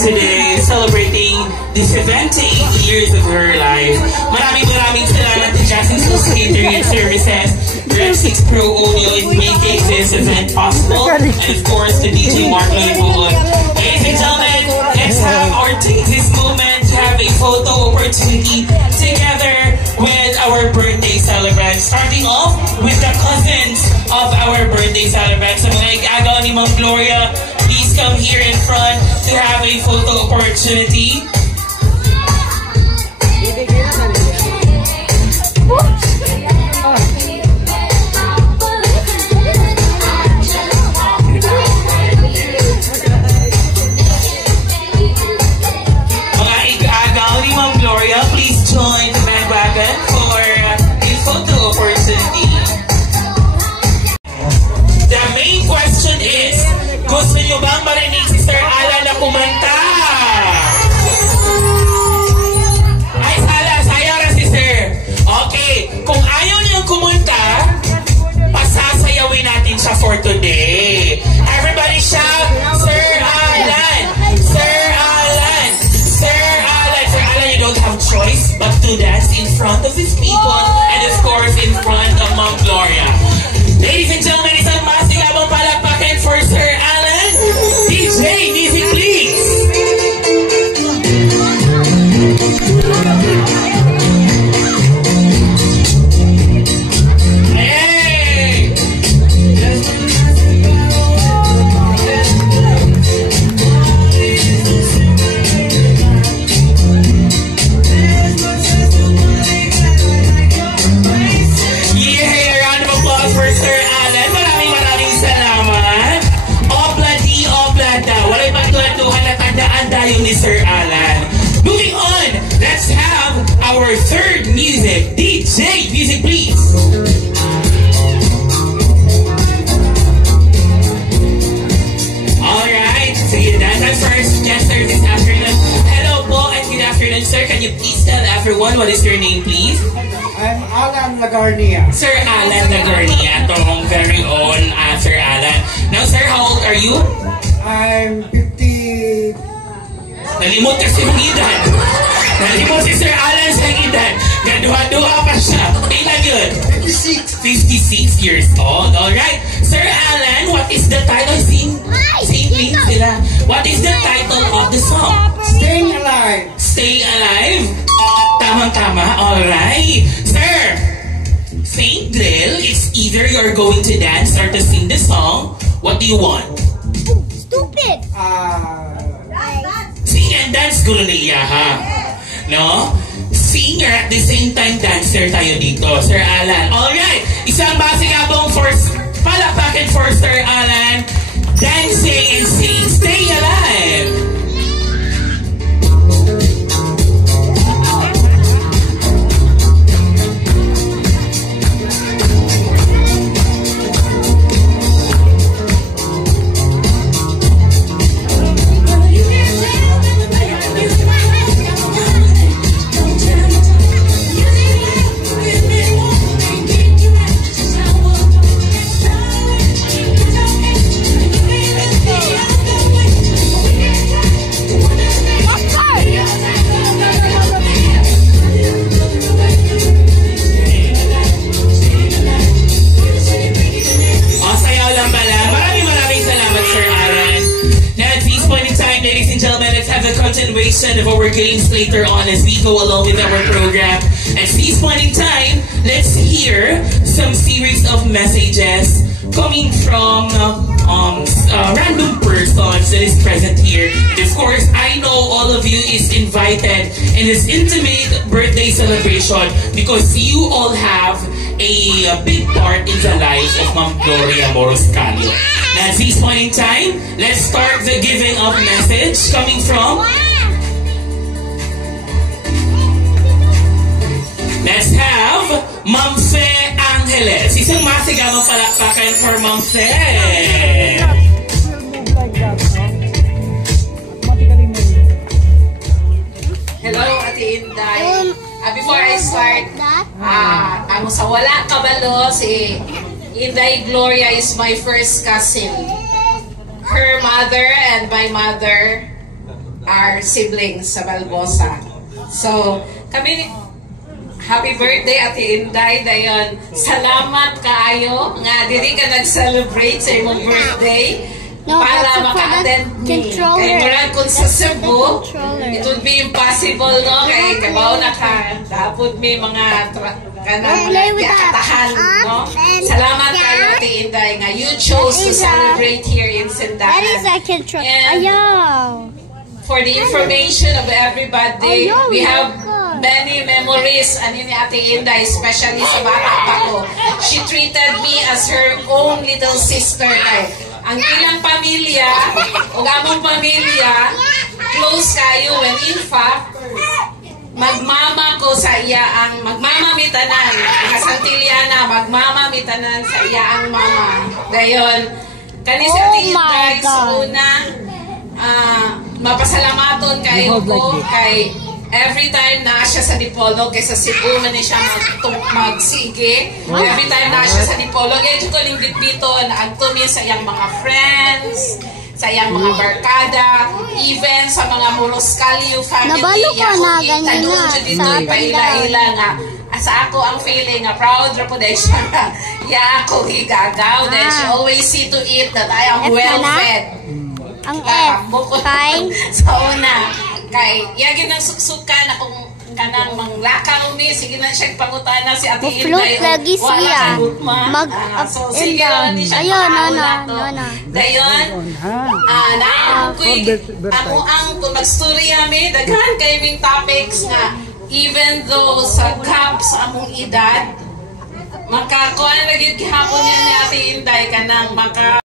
today, celebrating the 78 years of her life. Maraming salamat to Jackson Hills Catering and Services, Rev 6 Pro Audio is making this event possible, and of course the DJ Mark Lilliput. Ladies and gentlemen, let's have or take this moment to have a photo opportunity together with our birthday celebrants. Starting off with the cousins of our birthday celebrants. Sa mga igagaw ni Ma'am Gloria, please come here in front to have a photo opportunity. Mga igagaw ni Ma'am Gloria, please join the bandwagon for a photo opportunity. The main question is, gusto nyo bang marinig si Sir Alan na kumanta? Ay, sayang na si Sir. Okay, kung ayaw niyong kumanta, pasasayawin natin siya for today. Everybody shout, Sir Alan! Sir Alan! Sir Alan! Sir Alan, you don't have choice but to dance in front of his people and of course in front of Ma'am Gloria. Ladies and gentlemen, isang masigabang palakpakan for Sir Alan. DJ, music please! Hey! Yeah, round of applause for Sir Alan. Maraming salamat. Obladi, oblada. Walay pagtuhan na tandaan tayo ni Sir Alan. Moving on, let's have our third music. DJ, music please. Alright, sige, that's our first guester this afternoon. Hello po and good afternoon, sir. Can you please tell everyone what is your name, please? I'm Alan Lagarnia. Sir Alan Lagarnia, tong very own Sir Alan. Now, sir, how old are you? I'm 50. Nalimot kasi yung edad. Nalimot si Sir Alan sa edad. Gaduha-duha pa siya. Ilan yun? 56. 56 years old. Alright. Sir Alan, what is the title? Sing sila. What is the title of the song? Staying alive. Stay alive? Tamang-tama. Alright. Sir, Saint Drill is either you're going to dance or to sing the song. What do you want? Stupid! Sing and dance gulo nila, ha? No? Singer at the same time dancer tayo dito, Sir Alan. Alright, isang masigabong for palakpakan for Sir Alan. Dancing and sing, stay alive! Of our games later on as we go along with our program. At this point in time, let's hear some series of messages coming from random persons that is present here. And of course, I know all of you is invited in this intimate birthday celebration because you all have a big part in the life of Ma'am Gloria Moroscano. At this point in time, let's start the giving of message coming from. Let's have Ma'am Fe Angeles. Isang masigabang palakpakan for Ma'am Fe. Hello, Ate Inday. Before I start, ang sa wala kabalo, si Inday Gloria is my first cousin. Her mother and my mother our siblings sa Balbosa. So, kami happy birthday Ate Inday dayon. Salamat kaayo nga dili ka nag-celebrate sa imong birthday. No, para that's maka-attend me. controller. Kay marag kung sa Cebu, Controller. it would be impossible, no? Kay kabaw na ka, dapat may mga kanang mga katahan, no? Salamat kayo, Ate Inday, nga you chose to celebrate here in That is a Sindanan. control. And Ayaw. for the information of everybody, Ayaw, we have yakan. many memories ani ni Ate Inday, especially sa bata pa ko. She treated me as her own little sister. Kay ang ilang pamilya, o among pamilya, close kayo when in fact, magmama ko sa iya ang magmamamitanan. Kasantiliana, magmamamitanan sa iya ang mama. Dayon, kani si Ate Inday, my God. una, mapasalamaton kayo ko kay every time na siya sa Dipolog, kaysa Cebu man siya magsige. Every time na siya sa Dipolog, eh, ko ning dito, naagtumi sa iyang mga friends, sa iyang mga barkada, even sa mga Moroscalio family. Nabalo ka na, ganyan Tanong na, siya dito, sa ipaila-ila nga. Sa ako ang feeling nga proud ra po dahil siya nga, ya ako higagaw. Then she always see to it that I am F na well na? fed. Ang F. Kay? Sa una, kay yagi nang suksukan akong kanang manglakaw ni sige na siya pangutana si Ate Inday. Float lagi siya. So Up sige and na ni siya. Ayun, no. Dayon, na ako ang kung mag-story kami, daghan kay ming topics nga even though sa gap sa among edad, makakuan lagi gihapon niya ni Ate Inday kanang maka